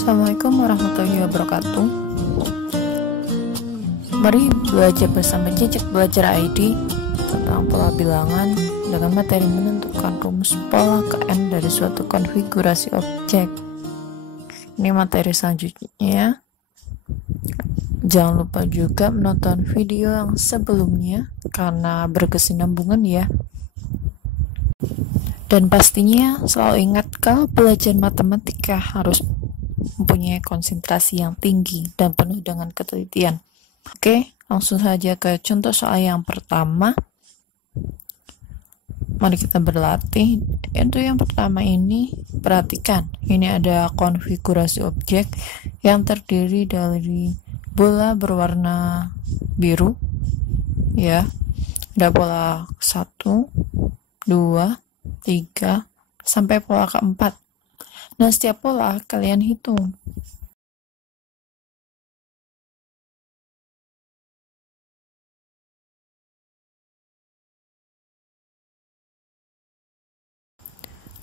Assalamualaikum warahmatullahi wabarakatuh. Mari belajar bersama Jejak Belajar ID tentang pola bilangan dengan materi menentukan rumus pola KN dari suatu konfigurasi objek. Ini materi selanjutnya. Jangan lupa juga menonton video yang sebelumnya karena berkesinambungan ya. Dan pastinya selalu ingat kalau belajar matematika harus mempunyai konsentrasi yang tinggi dan penuh dengan ketelitian. Oke, langsung saja ke contoh soal yang pertama. Mari kita berlatih. Untuk yang pertama ini, perhatikan. Ini ada konfigurasi objek yang terdiri dari bola berwarna biru. Ya, ada pola 1, 2, 3, sampai pola keempat. Nah, setiap pola kalian hitung.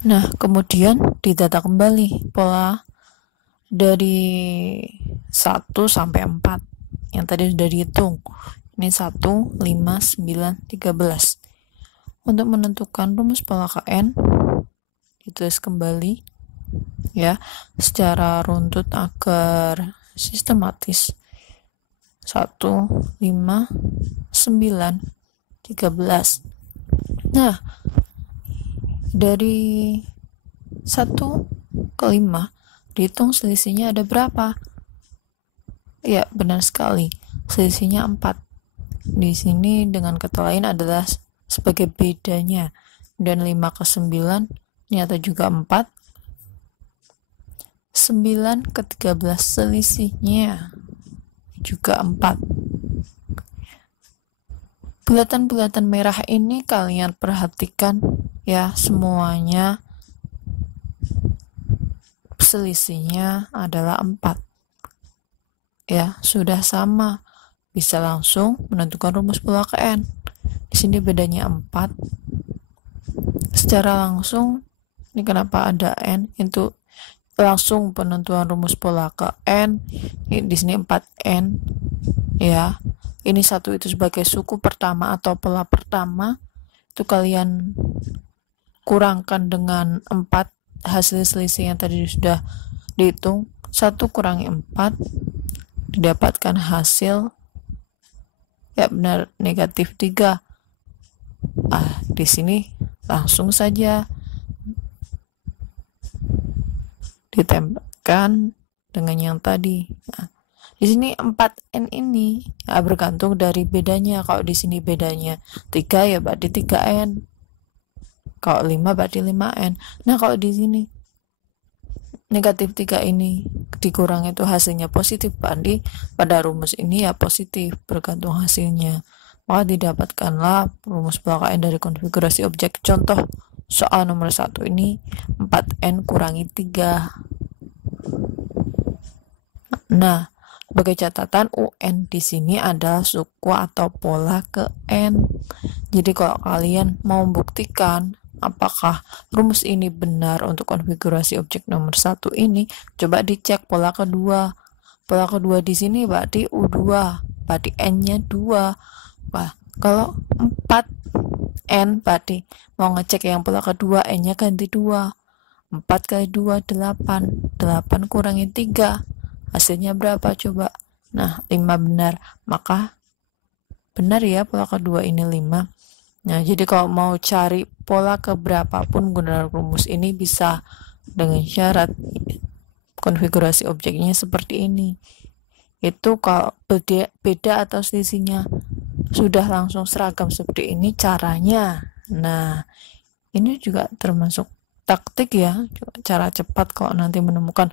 Nah, kemudian didata kembali pola dari 1 sampai 4 yang tadi sudah dihitung. Ini 1, 5, 9, 13. Untuk menentukan rumus pola KN, ditulis kembali ya, secara runtut agar sistematis. 1, 5, 9, 13. Nah, dari 1 ke 5 dihitung selisihnya ada berapa? Ya, benar sekali. Selisihnya 4. Di sini dengan kata lain adalah sebagai bedanya. Dan 5 ke 9 ternyata juga 4. 9 ke 13 selisihnya juga 4. Bulatan-bulatan merah ini kalian perhatikan ya, semuanya selisihnya adalah 4. Ya, sudah sama. Bisa langsung menentukan rumus pola KN. Di sini bedanya 4. Secara langsung, ini kenapa ada N? Itu langsung penentuan rumus pola KN. Di sini 4N. Ya, ini 1 itu sebagai suku pertama atau pola pertama. Itu kalian kurangkan dengan 4 hasil selisih yang tadi sudah dihitung. 1 kurangi 4 didapatkan hasil, ya benar, negatif 3. Di sini langsung saja ditempelkan dengan yang tadi. Nah, di sini 4N ini bergantung dari bedanya. Kalau di sini bedanya 3 ya berarti 3N. Kalau 5 berarti 5N. Nah, kalau di sini negatif 3 ini dikurang itu hasilnya positif, berarti pada rumus ini ya positif bergantung hasilnya. Maka didapatkanlah rumus pola KN dari konfigurasi objek. Contoh soal nomor 1 ini 4N kurangi 3. Nah, sebagai catatan UN di sini adalah suku atau pola ke N. Jadi kalau kalian mau membuktikan apakah rumus ini benar untuk konfigurasi objek nomor 1 ini, coba dicek pola kedua. Pola kedua di sini berarti U2, berarti N-nya 2. Wah, kalau 4N berarti mau ngecek yang pola kedua, N-nya ganti 2. 4 kali 2, 8. 8 kurangi 3. Hasilnya berapa coba? Nah, 5 benar. Maka benar ya pola kedua ini 5. Nah, jadi kalau mau cari pola keberapapun menggunakan rumus ini bisa dengan syarat konfigurasi objeknya seperti ini. Itu kalau beda atau selisihnya sudah langsung seragam seperti ini caranya. Nah, ini juga termasuk taktik ya, cara cepat kalau nanti menemukan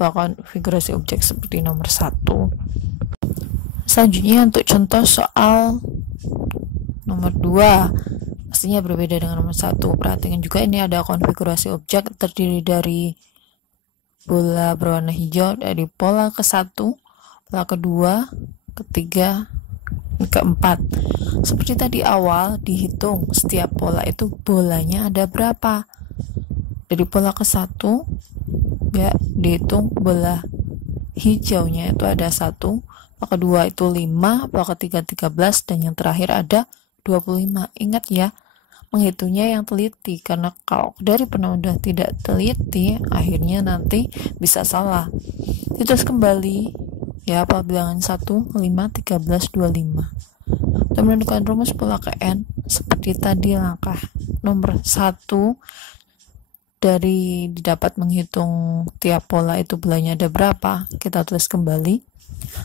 konfigurasi objek seperti nomor 1. Selanjutnya untuk contoh soal nomor 2, pastinya berbeda dengan nomor 1. Perhatikan juga ini ada konfigurasi objek terdiri dari bola berwarna hijau dari pola ke-1, pola kedua, ketiga, keempat. Seperti tadi awal dihitung setiap pola itu bolanya ada berapa. Dari pola ke-1 ya, dihitung belah hijaunya itu ada 1, pola kedua itu 5, pola ketiga 13, dan yang terakhir ada 25. Ingat ya, menghitungnya yang teliti, karena kalau dari penuh tidak teliti, akhirnya nanti bisa salah. Terus kembali ya, pola bilangan 1, 5, 13, 25. Untuk menentukan rumus pola ke N, seperti tadi langkah nomor 1, dari didapat menghitung tiap pola itu belahnya ada berapa, kita tulis kembali.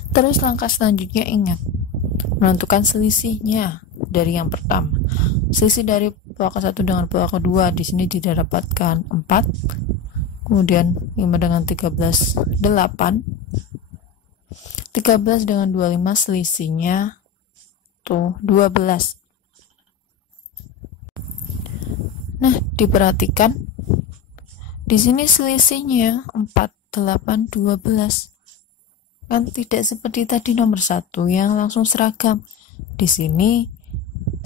Terus langkah selanjutnya ingat, menentukan selisihnya dari yang pertama. Selisih dari pola ke-1 dengan pola kedua di sini didapatkan 4. Kemudian 5 dengan 13, 8. 13 dengan 25 selisihnya tuh 12. Nah, diperhatikan di sini selisihnya 4, 8, 12. Kan tidak seperti tadi nomor 1 yang langsung seragam. Di sini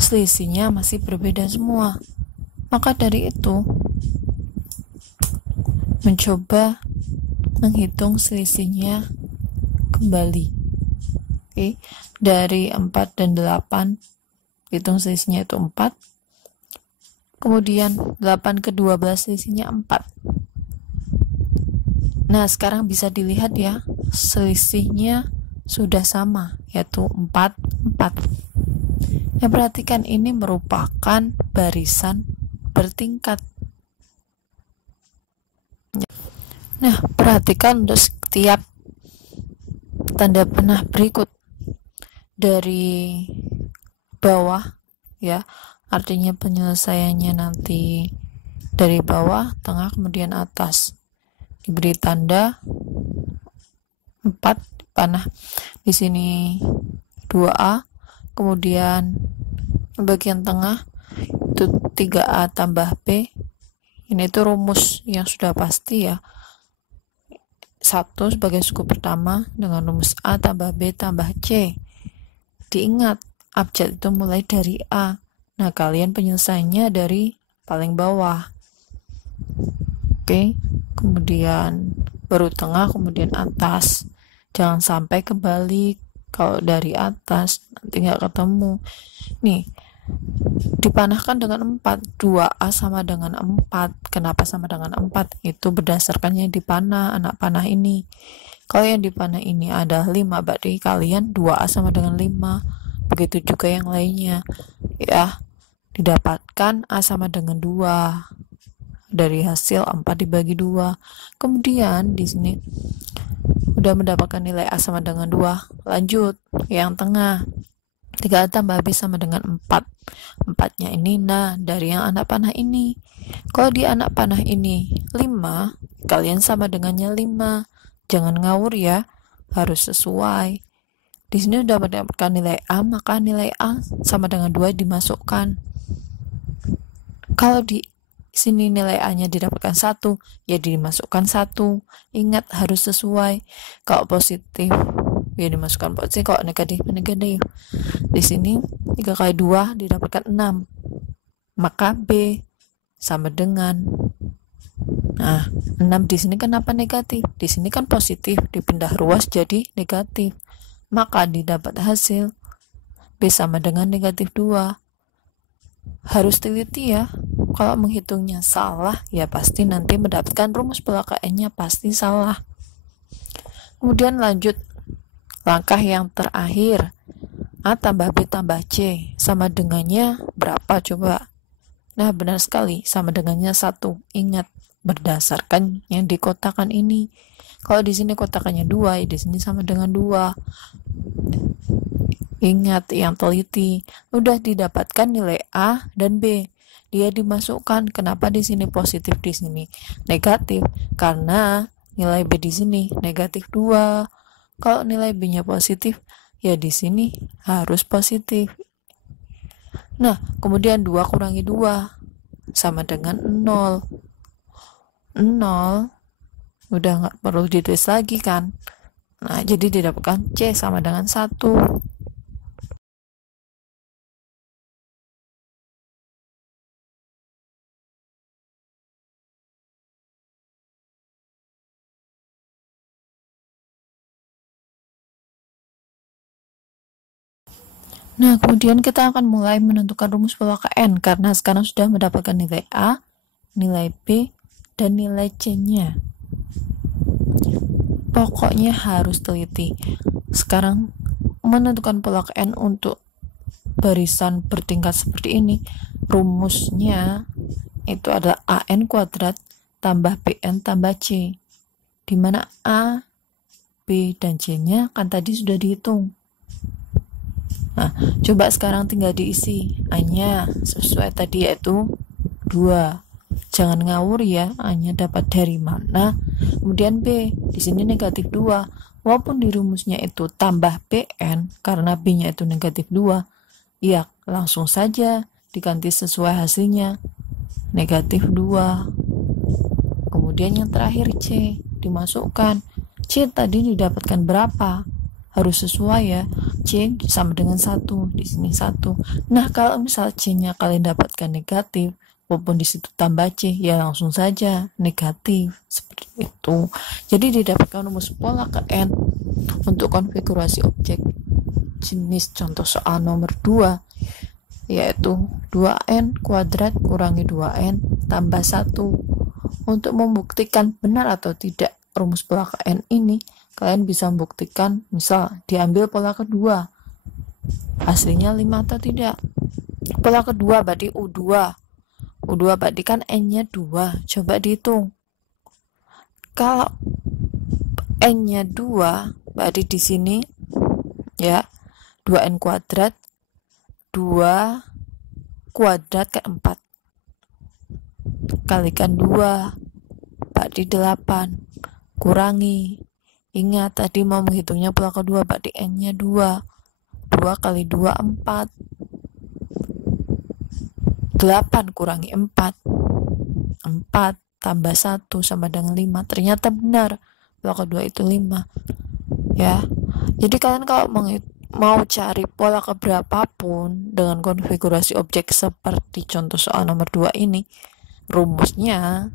selisihnya masih berbeda semua. Maka dari itu, mencoba menghitung selisihnya kembali. Oke, dari 4 dan 8, hitung selisihnya itu 4. Kemudian 8 ke 12 selisihnya 4. Nah, sekarang bisa dilihat ya, selisihnya sudah sama, yaitu 4, 4. Ya, perhatikan ini merupakan barisan bertingkat. Nah, perhatikan untuk setiap tanda panah berikut dari bawah ya, artinya penyelesaiannya nanti dari bawah, tengah, kemudian atas. Diberi tanda 4 panah di sini 2A, kemudian bagian tengah itu 3A tambah B. Ini tuh rumus yang sudah pasti ya. 1 sebagai suku pertama dengan rumus A tambah B tambah C. Diingat, abjad itu mulai dari A. Nah, kalian penyelesaiannya dari paling bawah. Oke, kemudian baru tengah, kemudian atas. Jangan sampai kebalik. Kalau dari atas nanti nggak ketemu. Nih, dipanahkan dengan 4. 2A sama dengan 4. Kenapa sama dengan 4? Itu berdasarkan yang dipanah, anak panah ini. Kalau yang dipanah ini ada 5, berarti kalian 2A sama dengan 5. Begitu juga yang lainnya. Ya, didapatkan A sama dengan 2. Dari hasil 4 dibagi 2. Kemudian di sini udah mendapatkan nilai A sama dengan 2. Lanjut, yang tengah. 3A tambah B sama dengan 4. 4-nya ini, nah, dari yang anak panah ini. Kalau di anak panah ini 5, kalian sama dengannya 5. Jangan ngawur ya, harus sesuai. Di sini udah mendapatkan nilai A, maka nilai A sama dengan 2 dimasukkan. Kalau di sini nilai A-nya didapatkan 1, ya dimasukkan 1. Ingat, harus sesuai. Kalau positif, ya dimasukkan positif. Kalau negatif, negatif. Di sini 3 kali 2 didapatkan 6. Maka B sama dengan, nah, 6 di sini kenapa negatif? Di sini kan positif, dipindah ruas jadi negatif. Maka didapat hasil B sama dengan negatif 2. Harus teliti ya. Kalau menghitungnya salah, ya pasti nanti mendapatkan rumus pola KN-nya pasti salah. Kemudian lanjut langkah yang terakhir, A tambah B tambah C sama dengannya berapa coba? Nah, benar sekali, sama dengannya 1. Ingat, berdasarkan yang dikotakan ini. Kalau di sini kotakannya 2, di sini sama dengan 2. Ingat, yang teliti. Udah didapatkan nilai A dan B. Dia dimasukkan. Kenapa di sini positif, di sini negatif? Karena nilai B di sini negatif 2. Kalau nilai B-nya positif, ya di sini harus positif. Nah, kemudian 2 kurangi 2 sama dengan 0. 0 udah nggak perlu ditulis lagi kan. Nah, jadi didapatkan C sama dengan 1. Nah, kemudian kita akan mulai menentukan rumus pola ke N, karena sekarang sudah mendapatkan nilai A, nilai B, dan nilai C-nya. Pokoknya harus teliti. Sekarang menentukan pola ke N untuk barisan bertingkat seperti ini, rumusnya itu adalah AN kuadrat tambah BN tambah C, dimana A, B, dan C-nya kan tadi sudah dihitung. Nah, coba sekarang tinggal diisi A-nya sesuai tadi, yaitu 2. Jangan ngawur ya, A-nya dapat dari mana. Kemudian B, di sini negatif 2. Walaupun di rumusnya itu tambah BN, karena B-nya itu negatif 2, ya langsung saja diganti sesuai hasilnya, negatif 2. Kemudian yang terakhir C, dimasukkan. C tadi didapatkan berapa? Harus sesuai ya. C sama dengan 1, di sini 1. Nah, kalau misal C-nya kalian dapatkan negatif, walaupun di situ tambah C, ya langsung saja negatif, seperti itu. Jadi didapatkan rumus pola ke N untuk konfigurasi objek jenis contoh soal nomor 2, yaitu 2N kuadrat kurangi 2N tambah 1. Untuk membuktikan benar atau tidak rumus pola ke N ini, kalian bisa membuktikan, misal diambil pola kedua, hasilnya 5 atau tidak. Pola kedua berarti U2. U2 berarti kan N-nya 2. Coba dihitung. Kalau N-nya 2, berarti di sini ya 2N kuadrat 2 kuadrat ke 4 kalikan 2 berarti 8, kurangi, ingat tadi mau menghitungnya pola kedua berarti N-nya 2. 2 kali 2 4, 8 kurangi 4, 4 tambah 1 sama dengan 5. Ternyata benar, pola kedua itu 5 ya. Jadi kalian kalau mau cari pola keberapapun dengan konfigurasi objek seperti contoh soal nomor 2 ini, rumusnya